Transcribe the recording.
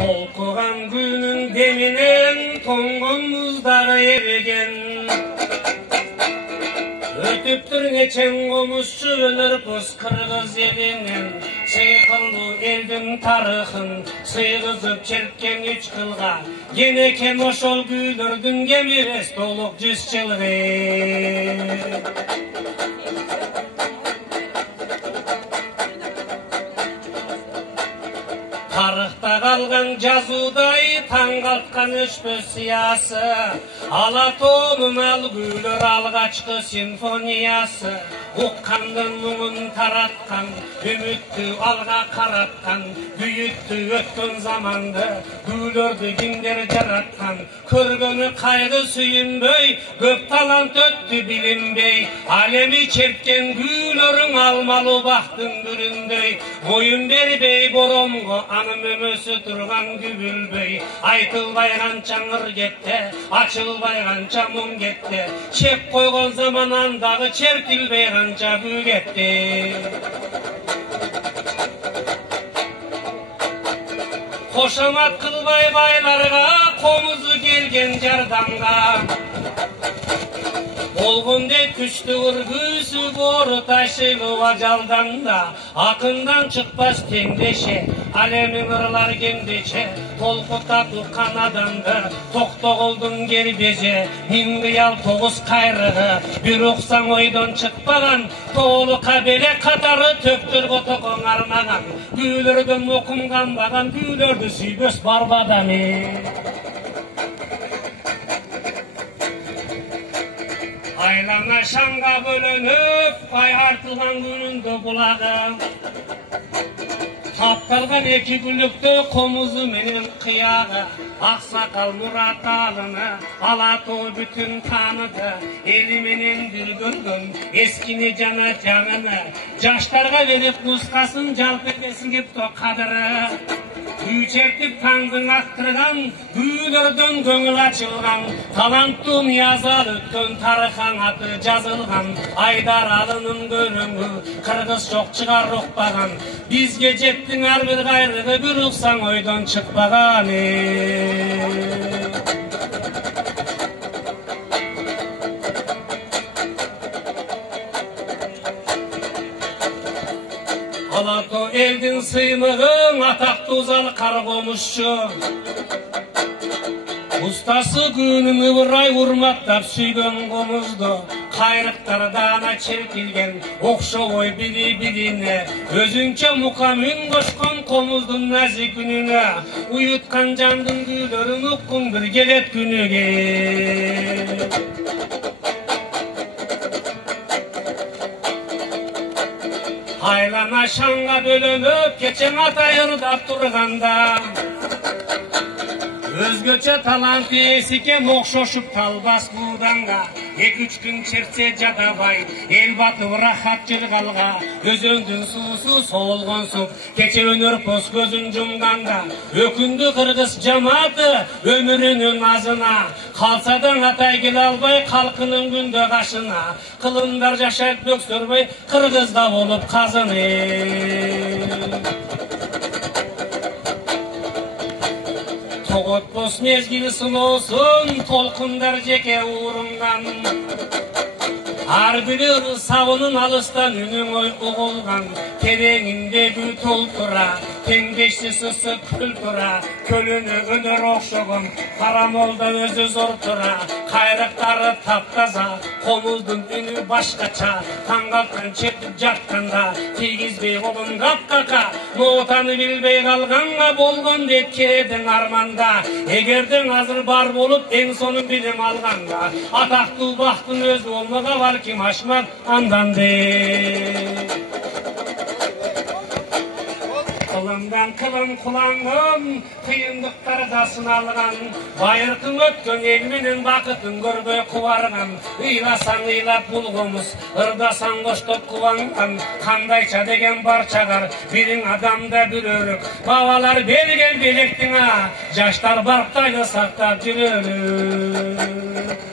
Толқыған күнің деменен тоңған мұздағы ерген. Өтіп тұр нечен қомысшы өнерпос қырғыз елінен. Сыйқылды елдің тарихын сыйғызып черткен үч қылға. Генекен ошол күйлөрдүн кемирес толық 100 жылғы. Тарихта қалған жазудай таңғалтқан өшпөс сиясы, Алатоонун ал күйлөр алгачкы симфониясы, Уккандын мұңын таратқан, үмітті алға қаратқан, Күйітті өткөн заманды, күйлөрді кимдер жаратқан, Көргөнү кайгы сүйүнбөй, көп талант өттү билинбей, Алеми черткен күйлөрүң алмалуу бактын гүлүндөй, Моюн бербей боромго анын өмөсү турган күбүлбөй, Айтылбай канча ыңыр кетти, ачылбай канча мұң кетти, Чек койгон заманан дагы чертилбей канча күй кетти. Кошамат кылбай байларга, комузу келген жардамга, Болгондой күчтүү үргүүсү боору ташылып ажалдан да, Акындан чыкпас теңдеше, алемин ырлар кемдече, толкутат уккан адамды, токтоголдун кербеже, миң кыял 9 кайрыгы, бир уксаң ойдон чыкпаган, тоолу кабеле катары төптөргө токоң армаган, күйлөрдөн окум канбаган, күйлөрдү сүйбөс барбаданы. Айлана шаңға бөлөнүп, ай артылған күнүндө булагы. Тапталган эки күлүктө комузу менен кыягы, Аксакал Мурат Алыны, Алатоо бүтүн тааныды, эли менен бир көргөн, эскини жана жаңыны, жаштарга берип нускасын жалпы кесип кадыры. Күй чертип таңдың аттырган, күйлөрдөн көңүл ачылган, таланттуу Ниязар өткөн тарыхаң аты жазылган, Айдар Алынын көрөңү, кыргыз жок чыгар укпаган, бизге жеттиң ар бир кайрыгы, бир уксаң ойдон чыкпаган. Алатоо элдин сыймыгын, атактуу Залкар комузчу. Устасы күнүн ыбырай урматтап сүйгөн комузду, кайрыктардан чертилген окшобой бири-бирине, өзүнчө мукам үн кошкон комуздун назик үнүнө, уюткан жандын күйлөрүн уккуң бир келет күнүгө. Айлана шаңға бөлөнүп, кечең атай ырдап турганда, өзгөчө талант ээси экен окшошуп талбас бууданга, 2-3 күн чертсе жадабай, эл батып рахат жыргалга, өзөңдүн суусу соолгон суп, кече өнөрпос көзүн жумганда, өкүндү кыргыз жамааты өмүрүнүн азына, калса да атай келе албай калкынын күндө кашына, кылымдар жашайт бөксөрбөй кыргызда болуп казыны. Тоғытпос мезгил сыноосун, толкундар жеке урунган, ар бирөө сабынын алыстан үнүң угулган, тереңиндеги толтура, теңдешсиз ысык күлтура, көлүнө өнөр окшогон, карамолдо өзү зор тура, кайрыктары таптаза, комуздун үнү башкача, таңгалткан чертип жатканда, тийгизбей колун капкака, нотаны билбей калганга болгон деп кээдиң арманда, эгердең азыр бар болуп эң сонун билим алганда, атактуу бактын өзү болмага балким ашмак андан Кылымдан кылым куланган, кыйындыктарда сыналган, байыркың өткөн эл менен бакытын көрбөй кубарган, ыйласаң ыйлап бул комуз, ырдасаң коштоп кубанган, кандайча деген барчагар, бириң адамда бир өрүк, бабалар берген белектиңа, жаштар барктайлы сактап жүрөрүк.